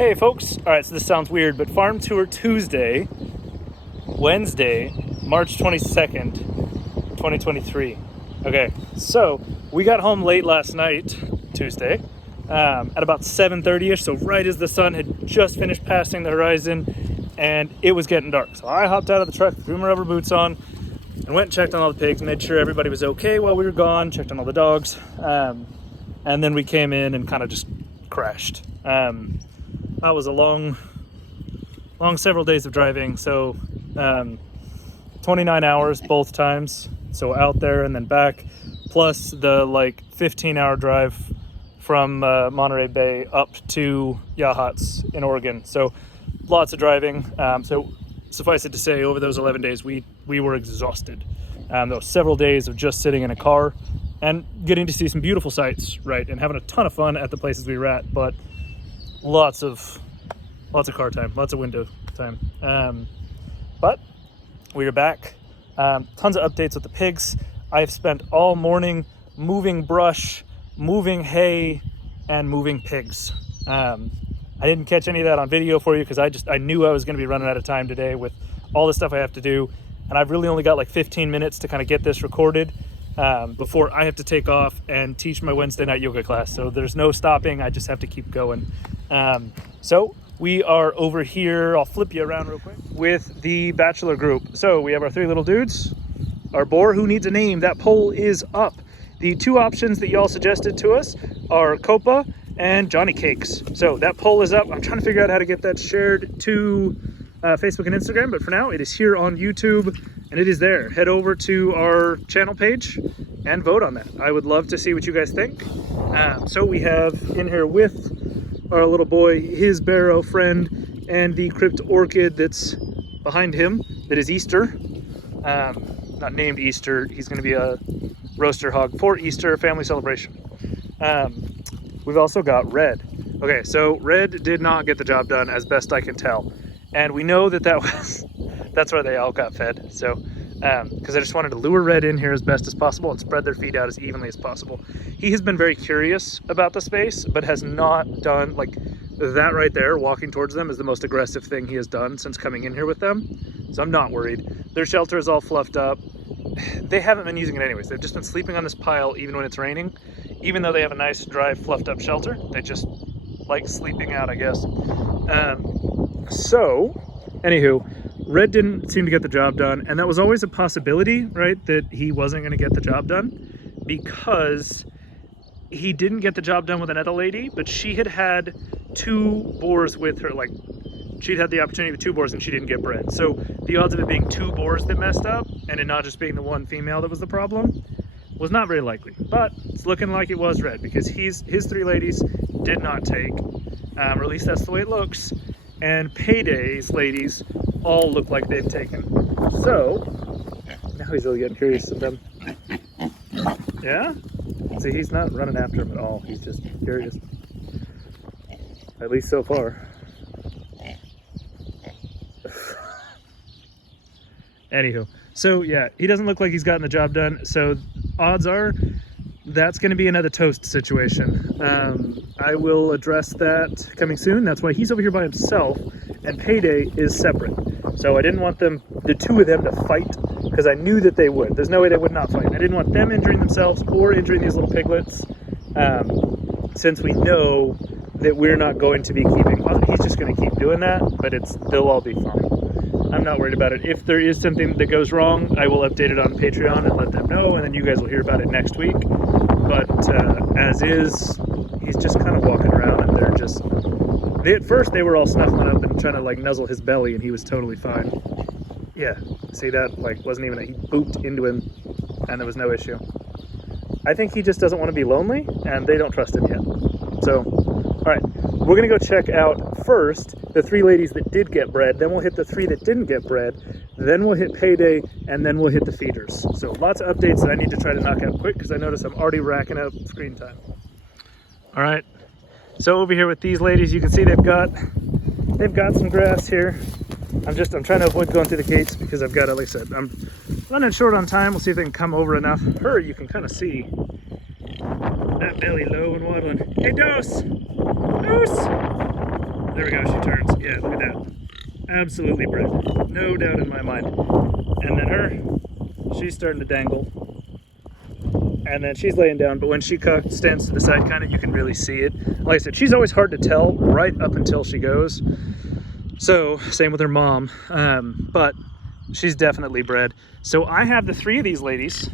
Hey folks, alright, so this sounds weird, but Farm Tour Tuesday, Wednesday, March 22nd, 2023. Okay, so we got home late last night, Tuesday, at about 7:30ish, so right as the sun had just finished passing the horizon, and it was getting dark. So I hopped out of the truck, threw my rubber boots on, and went and checked on all the pigs, made sure everybody was okay while we were gone, checked on all the dogs, and then we came in and kind of just crashed. That was a long several days of driving, so 29 hours both times, so out there and then back, plus the 15-hour drive from Monterey Bay up to Yachats in Oregon. So lots of driving. So suffice it to say, over those 11 days we were exhausted. There were several days of just sitting in a car and getting to see some beautiful sights, right, and having a ton of fun at the places we were at, but lots of car time, lots of window time. But we are back. Tons of updates with the pigs. I have spent all morning moving brush, moving hay, and moving pigs. I didn't catch any of that on video for you because I knew I was going to be running out of time today with all the stuff I have to do, and I've really only got like 15 minutes to kind of get this recorded before I have to take off and teach my Wednesday night yoga class. So there's no stopping. I just have to keep going. So we are over here, I'll flip you around real quick, with the bachelor group. So we have our three little dudes, our boar who needs a name. That poll is up. The two options that y'all suggested to us are Copa and Johnny Cakes. So that poll is up. I'm trying to figure out how to get that shared to Facebook and Instagram, but for now it is here on YouTube and it is there. Head over to our channel page and vote on that. I would love to see what you guys think. So we have in here with our little boy, his barrow friend, and the crypt orchid that's behind him, that is Easter. Not named Easter, he's gonna be a roaster hog for Easter family celebration. We've also got Red. Okay, so Red did not get the job done as best I can tell. And we know that was, that's where they all got fed. So, because I just wanted to lure Red in here as best as possible and spread their feed out as evenly as possible. He has been very curious about the space, but has not done, like that right there, walking towards them is the most aggressive thing he has done since coming in here with them. So I'm not worried. Their shelter is all fluffed up. They haven't been using it anyways. They've just been sleeping on this pile even when it's raining. Even though they have a nice, dry, fluffed up shelter, they just like sleeping out, I guess. So, anywho, Red didn't seem to get the job done, and that was always a possibility, right, that he wasn't going to get the job done, because he didn't get the job done with another lady, but she had two boars with her, like, she'd had the opportunity with two boars and she didn't get bred. So the odds of it being two boars that messed up, and it not just being the one female that was the problem, was not very likely. But it's looking like it was Red, because his three ladies did not take, or at least that's the way it looks, and Payday's ladies all look like they've taken. So, now he's really getting curious of them. Yeah? See, he's not running after him at all. He's just curious. At least so far. Anywho, so yeah, he doesn't look like he's gotten the job done. So odds are that's going to be another toast situation. I will address that coming soon. That's why he's over here by himself and Payday is separate. So I didn't want them, the two of them, to fight, because I knew that they would. There's no way they would not fight. I didn't want them injuring themselves or injuring these little piglets, since we know that we're not going to be keeping, well, he's just going to keep doing that, but they'll all be fine. I'm not worried about it. If there is something that goes wrong, I will update it on Patreon and let them know, and then you guys will hear about it next week. But as is, he's just kind of walking around, and they're just... at first, they were all snuffling up and trying to, like, nuzzle his belly, and he was totally fine. Yeah, see that? Like, wasn't even... he booped into him, and there was no issue. I think he just doesn't want to be lonely, and they don't trust him yet. So, all right, we're going to go check out first the three ladies that did get bred, then we'll hit the three that didn't get bred, then we'll hit Payday, and then we'll hit the feeders. So lots of updates that I need to try to knock out quick, because I notice I'm already racking up screen time. All right, so over here with these ladies, you can see they've got some grass here. I'm trying to avoid going through the gates because I've got, like I said, I'm running short on time. We'll see if they can come over enough. Her, you can kind of see that belly low and waddling. Hey, Dose! Dose! There we go, she turns. Yeah, look at that. Absolutely bred. No doubt in my mind. And then her, she's starting to dangle. And then she's laying down, but when she stands to the side, kind of, you can really see it. Like I said, she's always hard to tell right up until she goes. So, same with her mom. But she's definitely bred. So I have the 3 of these ladies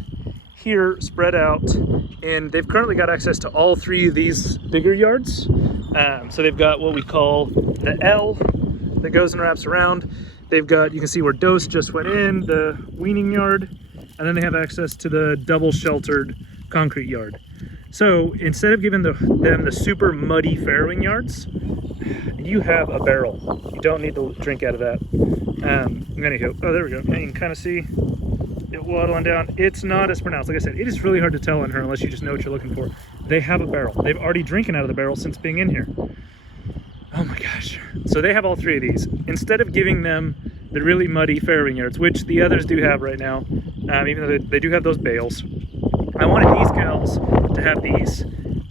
here spread out, and they've currently got access to all 3 of these bigger yards. So they've got what we call the L that goes and wraps around. They've got, you can see where Dose just went in, the weaning yard, and then they have access to the double sheltered concrete yard. So instead of giving them the super muddy farrowing yards, you have a barrel. You don't need to drink out of that. Anywho, oh, there we go. And you can kind of see it waddling down. It's not as pronounced. Like I said, it is really hard to tell on her unless you just know what you're looking for. They have a barrel. They've already drinking out of the barrel since being in here. Oh my gosh. So they have all 3 of these. Instead of giving them the really muddy farrowing yards, which the others do have right now, even though they do have those bales, I wanted these gals to have these,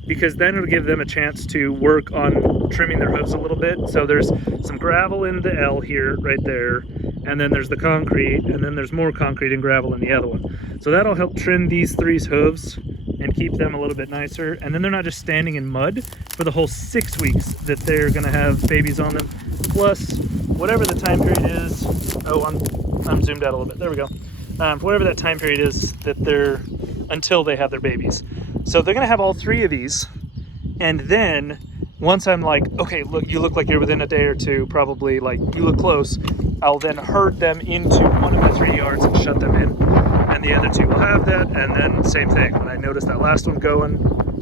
because then it'll give them a chance to work on trimming their hooves a little bit. So there's some gravel in the L here, right there, and then there's the concrete, and then there's more concrete and gravel in the other one. So that'll help trim these 3's hooves and keep them a little bit nicer. And then they're not just standing in mud for the whole 6 weeks that they're gonna have babies on them. Plus, whatever the time period is, oh, I'm zoomed out a little bit, there we go. Whatever that time period is that they're, until they have their babies. So they're gonna have all 3 of these, and then once I'm like, okay, look, you look like you're within a day or 2, probably, like, you look close, I'll then herd them into one of the 3 yards and shut them in, and the other 2 will have that. And then same thing, when I notice that last one going,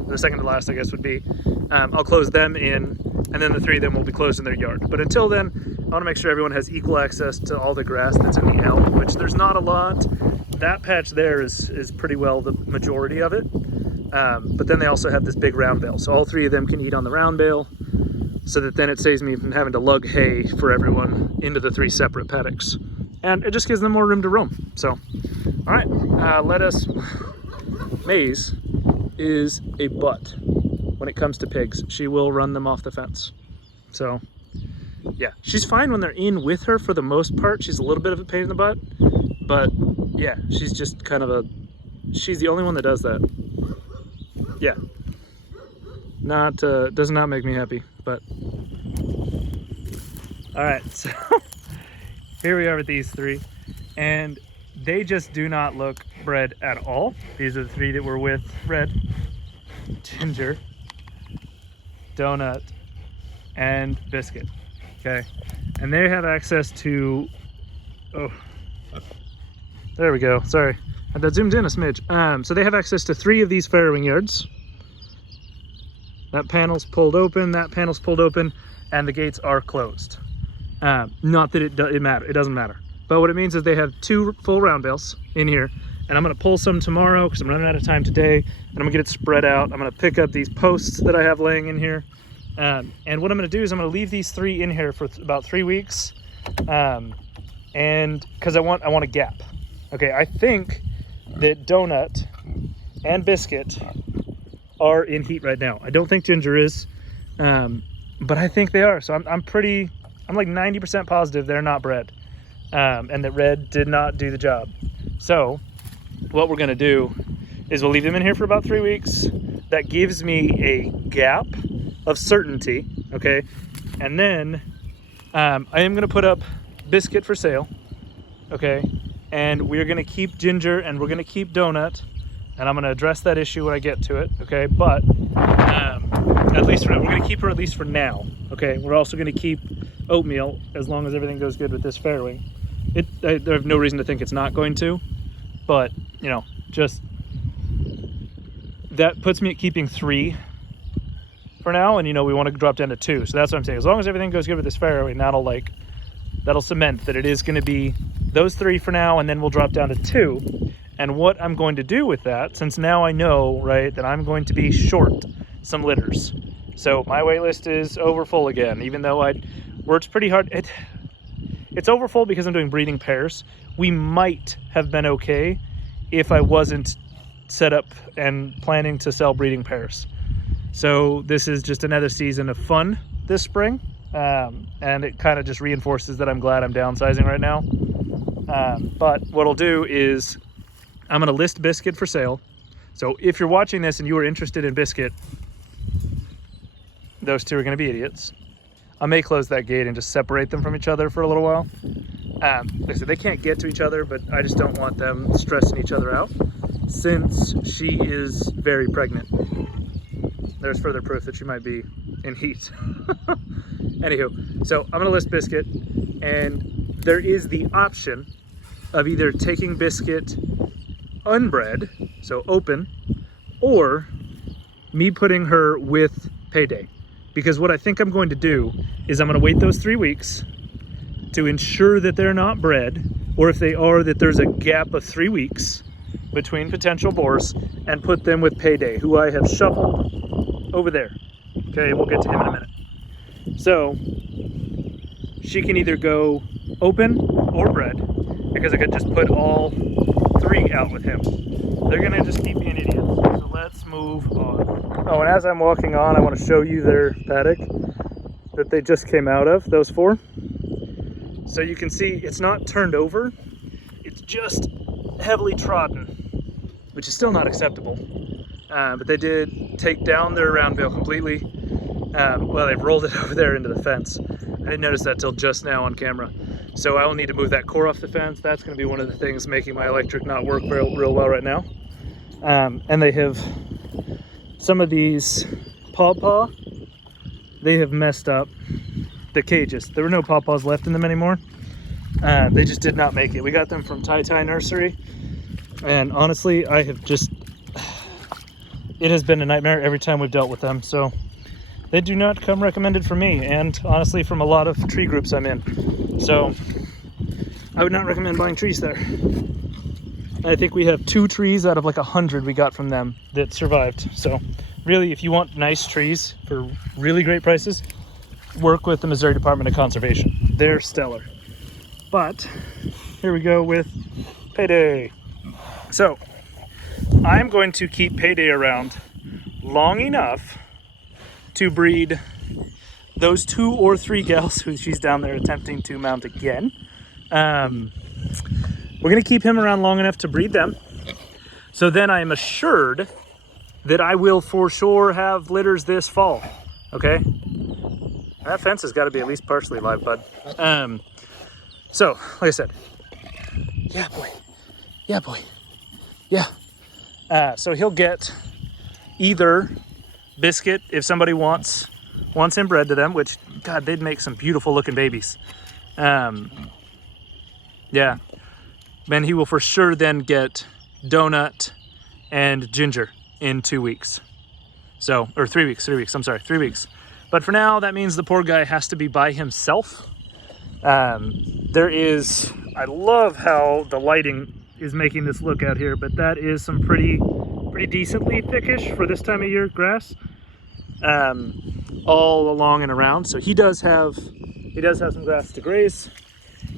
the second to last I guess would be, I'll close them in, and then the 3 of them will be closed in their yard. But until then, I want to make sure everyone has equal access to all the grass that's in the L, which there's not a lot. That patch there is pretty well the majority of it. But then they also have this big round bale, so all 3 of them can eat on the round bale, so that then it saves me from having to lug hay for everyone into the 3 separate paddocks, and it just gives them more room to roam. So, all right, Maze is a butt when it comes to pigs. She will run them off the fence. So yeah, she's fine when they're in with her for the most part. She's a little bit of a pain in the butt, but yeah, she's just kind of she's the only one that does that. Yeah, does not make me happy, but all right. So here we are with these 3, and they just do not look bred at all. These are the 3 that were with Red, Ginger, Donut, and Biscuit. Okay, and they have access to, oh, there we go, sorry, that zoomed in a smidge. So they have access to 3 of these farrowing yards. That panel's pulled open, that panel's pulled open, and the gates are closed. Not that it doesn't matter. But what it means is they have 2 full round bales in here, and I'm gonna pull some tomorrow because I'm running out of time today, and I'm gonna get it spread out. I'm gonna pick up these posts that I have laying in here. And what I'm gonna do is I'm gonna leave these 3 in here for about 3 weeks. And because I want a gap. Okay, I think that Donut and Biscuit are in heat right now. I don't think Ginger is, but I think they are. So I'm like 90% positive they're not bred, and that Red did not do the job. So what we're gonna do is we'll leave them in here for about 3 weeks. That gives me a gap of certainty, okay? And then I am gonna put up Biscuit for sale, okay? And we're gonna keep Ginger, and we're gonna keep Donut, and I'm gonna address that issue when I get to it, okay? But at least we're gonna keep her at least for now, okay? We're also gonna keep Oatmeal as long as everything goes good with this farrowing. I have no reason to think it's not going to, but you know, just that puts me at keeping 3 for now, and you know, we want to drop down to 2. So that's what I'm saying. As long as everything goes good with this farrowing, that'll cement that it is going to be those 3 for now, and then we'll drop down to 2. And what I'm going to do with that, since now I know, right, that I'm going to be short some litters. So my wait list is over full again, even though I worked pretty hard. It's over full because I'm doing breeding pairs. We might have been okay if I wasn't set up and planning to sell breeding pairs. So this is just another season of fun this spring. And it kind of just reinforces that I'm glad I'm downsizing right now. But what I'll do is I'm going to list Biscuit for sale. So if you're watching this and you are interested in Biscuit, those two are going to be idiots. I may close that gate and just separate them from each other for a little while. Like I said, they can't get to each other, but I just don't want them stressing each other out since she is very pregnant. There's further proof that she might be in heat. Anywho, so I'm going to list Biscuit, and there is the option of either taking Biscuit unbred, so open, or me putting her with Payday. Because what I think I'm going to do is I'm going to wait those 3 weeks to ensure that they're not bred, or if they are, that there's a gap of 3 weeks between potential boars, and put them with Payday, who I have shuffled over there. Okay, we'll get to him in a minute. So she can either go open or bred, because I could just put all 3 out with him. They're gonna just keep being idiots. So let's move on. Oh, and as I'm walking on, I want to show you their paddock that they just came out of, those 4. So you can see it's not turned over, it's just heavily trodden, which is still not acceptable. But they did take down their round bale completely. Well, they've rolled it over there into the fence. I didn't notice that till just now on camera. So I will need to move that core off the fence. That's going to be one of the things making my electric not work real well right now. And they have, some of these pawpaw, they have messed up the cages. There were no pawpaws left in them anymore. They just did not make it. We got them from Tai Tai Nursery, and honestly, I have just, it has been a nightmare every time we've dealt with them. So they do not come recommended for me, and honestly from a lot of tree groups I'm in. So I would not recommend buying trees there. I think we have 2 trees out of like 100 we got from them that survived. So really, if you want nice trees for really great prices, work with the Missouri Department of Conservation. They're stellar. But here we go with Payday. So I'm going to keep Payday around long enough to breed those 2 or 3 gals who she's down there attempting to mount again. We're going to keep him around long enough to breed them. So then I am assured that I will for sure have litters this fall. Okay? That fence has got to be at least partially live, bud. So, like I said, yeah, boy. Yeah, boy. Yeah. So he'll get either Biscuit if somebody wants him bred to them, which, God, they'd make some beautiful looking babies. Yeah. And he will for sure then get Donut and Ginger in 2 weeks. So, or 3 weeks, I'm sorry, 3 weeks. But for now, that means the poor guy has to be by himself. There is, I love how the lighting is making this look out here, but that is some pretty decently thickish for this time of year grass, all along and around. So he does have some grass to graze.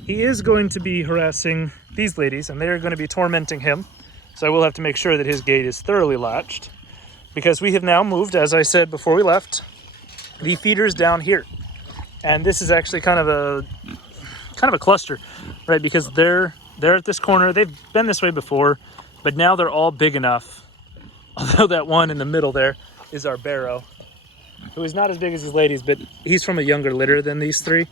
He is going to be harassing these ladies, and they're going to be tormenting him. So I will have to make sure that his gate is thoroughly latched, because we have now moved, as I said before we left, the feeders down here. And this is actually kind of a cluster, right? Because they're at this corner. They've been this way before, but now they're all big enough. Although that one in the middle there is our Barrow, who is not as big as his ladies, but he's from a younger litter than these 3.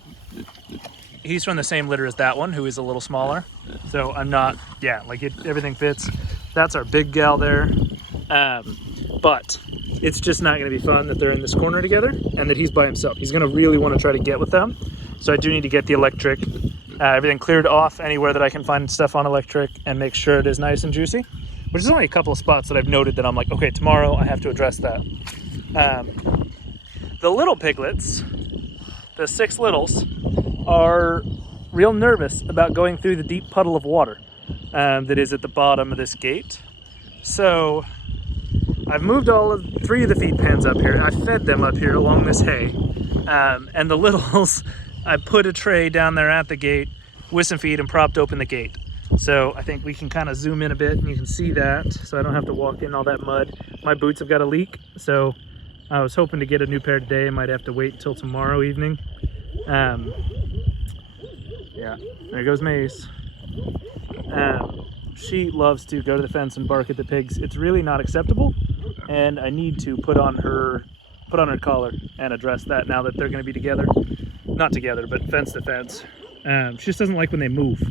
He's from the same litter as that one, who is a little smaller. So I'm not, yeah, like everything fits. That's our big gal there. But it's just not going to be fun that they're in this corner together and that he's by himself. He's going to really want to try to get with them. So I do need to get the electric, everything cleared off anywhere that I can find stuff on electric, and make sure it is nice and juicy, which is only a couple of spots that I've noted that I'm like, okay, tomorrow I have to address that. The little piglets, the 6 littles, are real nervous about going through the deep puddle of water that is at the bottom of this gate. So I've moved all of 3 of the feed pans up here. I fed them up here along this hay. And the littles, I put a tray down there at the gate with some feed and propped open the gate. So I think we can kind of zoom in a bit and you can see that. So I don't have to walk in all that mud. My boots have got a leak. So I was hoping to get a new pair today. I might have to wait until tomorrow evening. Yeah, there goes Mace. She loves to go to the fence and bark at the pigs. It's really not acceptable, and I need to put on her collar and address that now that they're going to be together. Not together, but fence to fence. She just doesn't like when they move.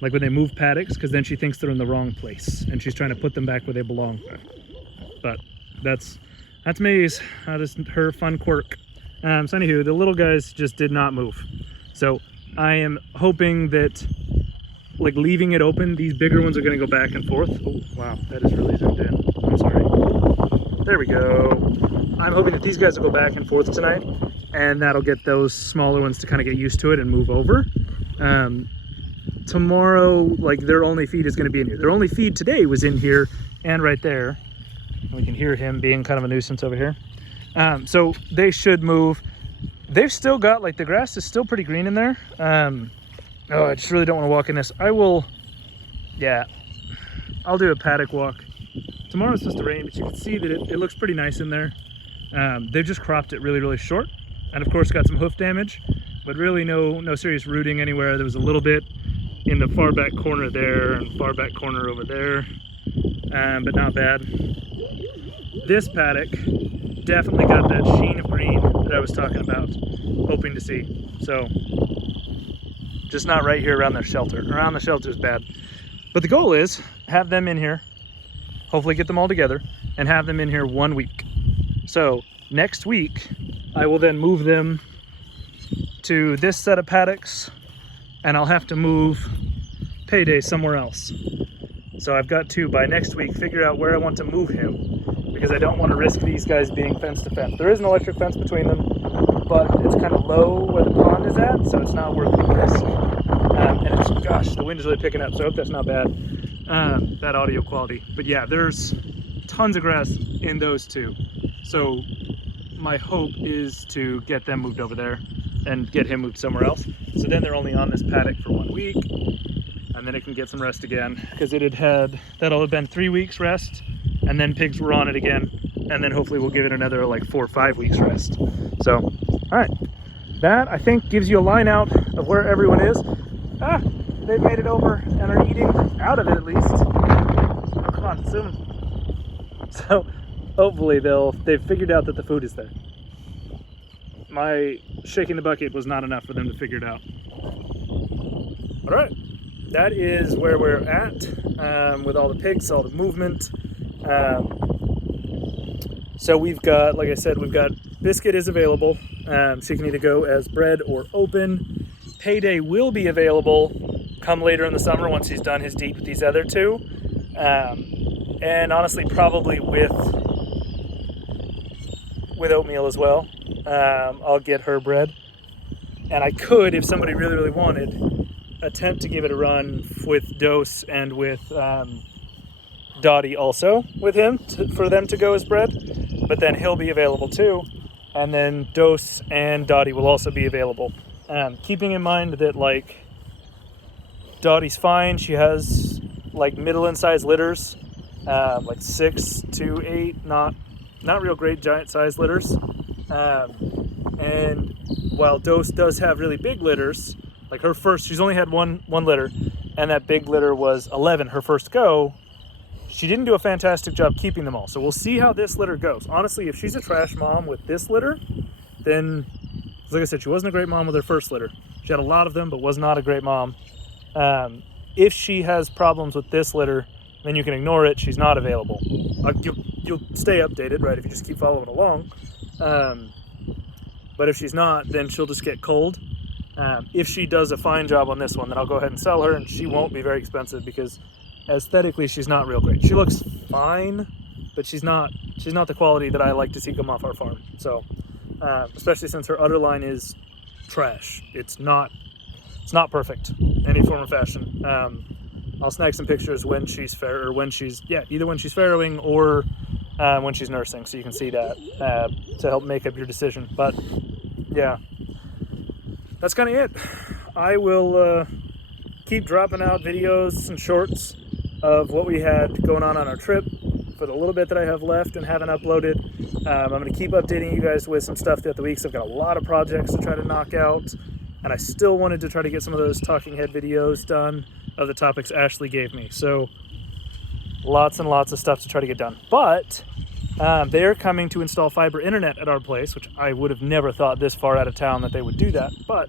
Like when they move paddocks, because then she thinks they're in the wrong place, and she's trying to put them back where they belong. But that's Maze. That is her fun quirk. So anywho, the little guys just did not move. So I am hoping that, like, leaving it open, these bigger ones are going to go back and forth. Oh, wow, that is really zoomed in. I'm sorry. There we go. I'm hoping that these guys will go back and forth tonight, and that'll get those smaller ones to kind of get used to it and move over. Tomorrow, like, their only feed is going to be in here. Their only feed today was in here and right there. We can hear him being kind of a nuisance over here. So they should move. They've still got, like, the grass is still pretty green in there. Oh, I just really don't want to walk in this. I will, yeah, I'll do a paddock walk. Tomorrow's supposed to rain, but you can see that it looks pretty nice in there. They've just cropped it really, really short. And of course got some hoof damage, but really no serious rooting anywhere. There was a little bit in the far back corner there and far back corner over there, but not bad. This paddock definitely got that sheen of green that I was talking about, hoping to see. So just not right here around their shelter. Around the shelter is bad. But the goal is have them in here, hopefully get them all together, and have them in here 1 week. So next week, I will then move them to this set of paddocks, and I'll have to move Payday somewhere else. So I've got to, by next week, figure out where I want to move him, because I don't want to risk these guys being fence to fence. There is an electric fence between them, but it's kind of low where the pond is at, so it's not worth the risk. And it's, gosh, the wind is really picking up, so I hope that's not bad, bad audio quality. But yeah, there's tons of grass in those two. So my hope is to get them moved over there and get him moved somewhere else. So then they're only on this paddock for 1 week, and then it can get some rest again, because that'll have been 3 weeks rest, and then pigs were on it again, and then hopefully we'll give it another like 4 or 5 weeks rest. So, all right, that I think gives you a line out of where everyone is. They've made it over and are eating out of it at least. Oh, come on, soon. So hopefully they've figured out that the food is there. My shaking the bucket was not enough for them to figure it out. All right, that is where we're at with all the pigs, all the movement. So we've got, like I said, we've got Biscuit is available. She can either go as bred or open. Payday will be available come later in the summer once he's done his deep with these other two. And honestly, probably with Oatmeal as well. I'll get her bred. And I could, if somebody really, really wanted, attempt to give it a run with Dose and with Dottie also with him for them to go as bred. But then he'll be available too. And then Dose and Dottie will also be available. Keeping in mind that, like, Dottie's fine. She has like middle size litters, like 6 to 8, not real great giant size litters. And while Dose does have really big litters, like her first, she's only had one litter, and that big litter was 11 her first go. She didn't do a fantastic job keeping them all. So we'll see how this litter goes. Honestly, if she's a trash mom with this litter, then, like I said, she wasn't a great mom with her first litter. She had a lot of them, but was not a great mom. If she has problems with this litter, then you can ignore it. She's not available. You'll stay updated, right, if you just keep following along. But if she's not, then she'll just get cold. If she does a fine job on this one, then I'll go ahead and sell her, and she won't be very expensive because aesthetically she's not real great. She looks fine, but she's not the quality that I like to see come off our farm. So especially since her udder line is trash. It's not perfect in any form or fashion. I'll snag some pictures when she's either when she's farrowing or when she's nursing, so you can see that to help make up your decision. But yeah, that's kind of it. I will keep dropping out videos and shorts of what we had going on our trip for the little bit that I have left and haven't uploaded. I'm going to keep updating you guys with some stuff throughout the weeks. I've got a lot of projects to try to knock out, and I still wanted to try to get some of those talking head videos done of the topics Ashley gave me. So lots and lots of stuff to try to get done. But they're coming to install fiber internet at our place, which I would have never thought this far out of town that they would do that. But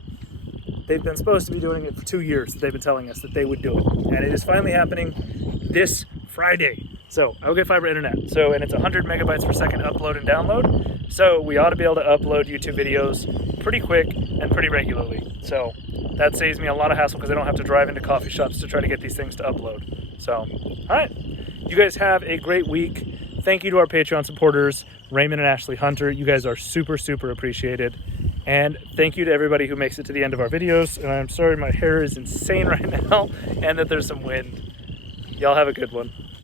they've been supposed to be doing it for 2 years. They've been telling us that they would do it. And it is finally happening this Friday. So I'll get fiber internet. So, and it's 100 megabytes per second upload and download. So we ought to be able to upload YouTube videos pretty quick and pretty regularly. So that saves me a lot of hassle because I don't have to drive into coffee shops to try to get these things to upload. So, all right. You guys have a great week. Thank you to our Patreon supporters, Raymond and Ashley Hunter. You guys are super, super appreciated. And thank you to everybody who makes it to the end of our videos. And I'm sorry my hair is insane right now and that there's some wind. Y'all have a good one.